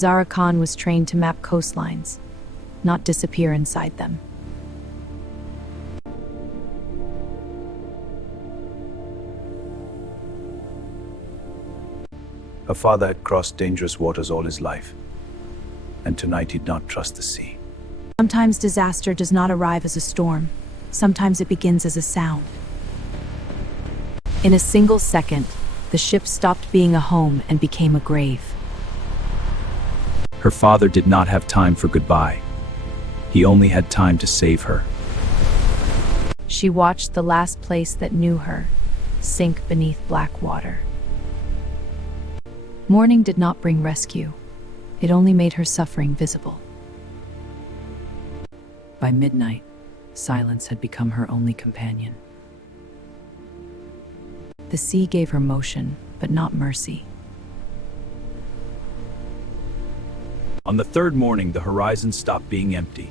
Zara Khan was trained to map coastlines, not disappear inside them. Her father had crossed dangerous waters all his life, and tonight he'd not trust the sea. Sometimes disaster does not arrive as a storm. Sometimes it begins as a sound. In a single second, the ship stopped being a home and became a grave. Her father did not have time for goodbye. He only had time to save her. She watched the last place that knew her sink beneath black water. Morning did not bring rescue. It only made her suffering visible. By midnight, silence had become her only companion. The sea gave her motion, but not mercy. On the third morning, the horizon stopped being empty.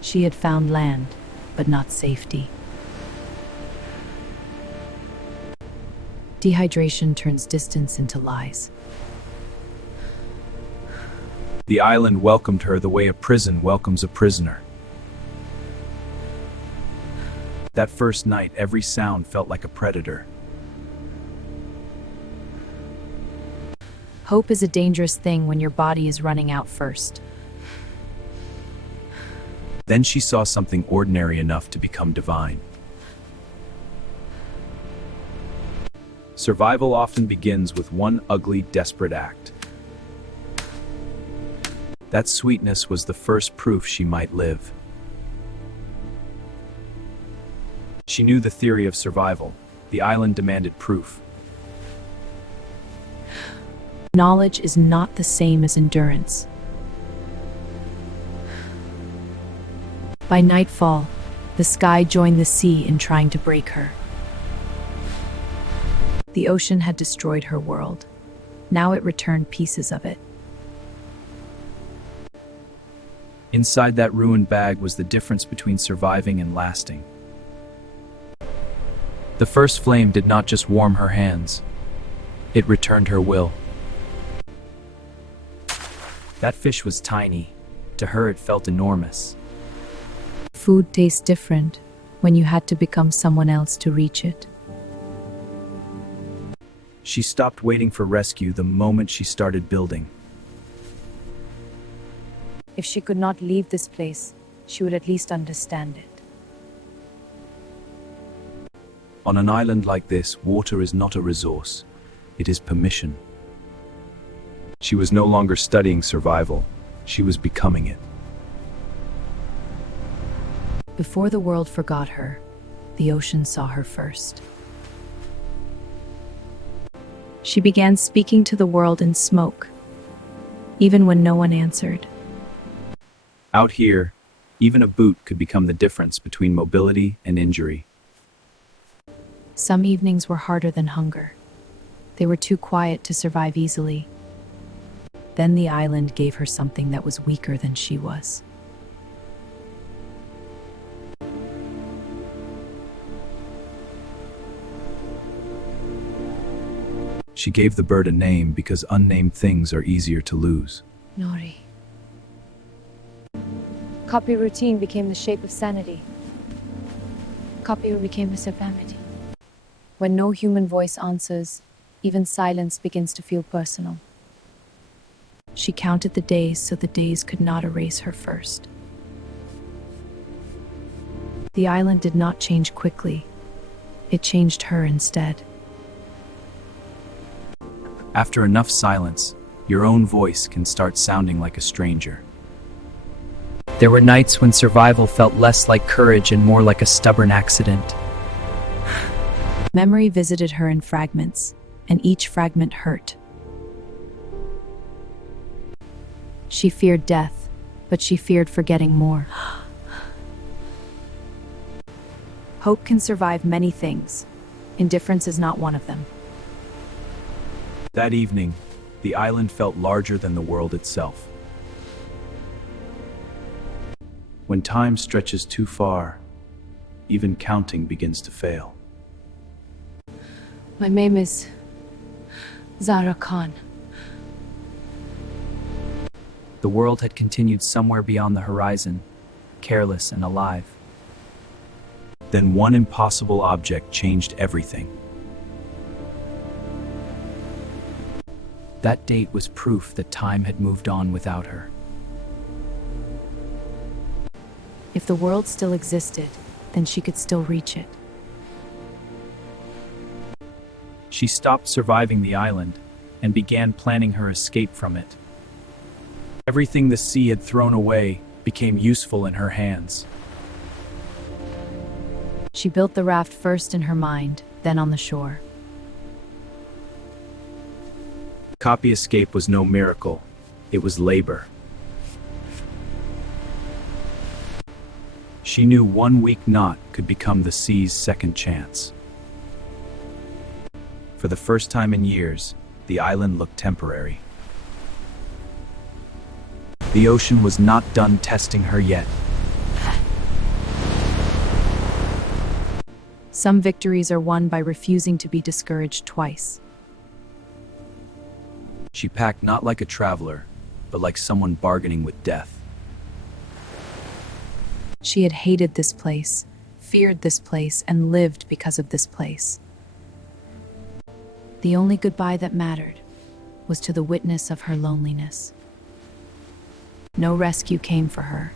She had found land, but not safety. Dehydration turns distance into lies. The island welcomed her the way a prison welcomes a prisoner. That first night, every sound felt like a predator. Hope is a dangerous thing when your body is running out first. Then she saw something ordinary enough to become divine. Survival often begins with one ugly, desperate act. That sweetness was the first proof she might live. She knew the theory of survival. The island demanded proof. Knowledge is not the same as endurance. By nightfall, the sky joined the sea in trying to break her. The ocean had destroyed her world. Now it returned pieces of it. Inside that ruined bag was the difference between surviving and lasting. The first flame did not just warm her hands, it returned her will. That fish was tiny. To her it felt enormous. Food tastes different when you had to become someone else to reach it. She stopped waiting for rescue the moment she started building. If she could not leave this place, she would at least understand it. On an island like this, water is not a resource, it is permission. She was no longer studying survival, she was becoming it. Before the world forgot her, the ocean saw her first. She began speaking to the world in smoke, even when no one answered. Out here, even a boot could become the difference between mobility and injury. Some evenings were harder than hunger. They were too quiet to survive easily. Then the island gave her something that was weaker than she was. She gave the bird a name because unnamed things are easier to lose. Nori. Copy routine became the shape of sanity. Copy became a sublimity. When no human voice answers, even silence begins to feel personal. She counted the days so the days could not erase her first. The island did not change quickly. It changed her instead. After enough silence, your own voice can start sounding like a stranger. There were nights when survival felt less like courage and more like a stubborn accident. Memory visited her in fragments, and each fragment hurt. She feared death, but she feared forgetting more. Hope can survive many things. Indifference is not one of them. That evening, the island felt larger than the world itself. When time stretches too far, even counting begins to fail. My name is Zara Khan. The world had continued somewhere beyond the horizon, careless and alive. Then one impossible object changed everything. That date was proof that time had moved on without her. If the world still existed, then she could still reach it. She stopped surviving the island and began planning her escape from it. Everything the sea had thrown away became useful in her hands. She built the raft first in her mind, then on the shore. Copy escape was no miracle. It was labor. She knew one weak knot could become the sea's second chance. For the first time in years, the island looked temporary. The ocean was not done testing her yet. Some victories are won by refusing to be discouraged twice. She packed not like a traveler, but like someone bargaining with death. She had hated this place, feared this place, and lived because of this place. The only goodbye that mattered was to the witness of her loneliness. No rescue came for her,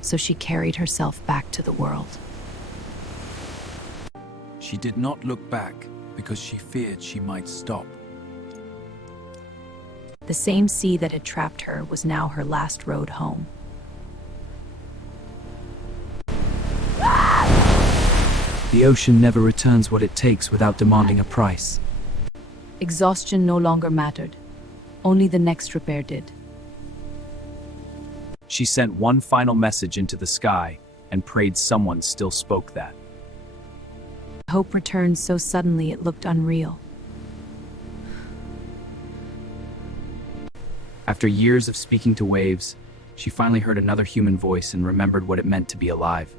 so she carried herself back to the world. She did not look back because she feared she might stop. The same sea that had trapped her was now her last road home. The ocean never returns what it takes without demanding a price. Exhaustion no longer mattered. Only the next repair did. She sent one final message into the sky and prayed someone still spoke that. Hope returned so suddenly it looked unreal. After years of speaking to waves, she finally heard another human voice and remembered what it meant to be alive.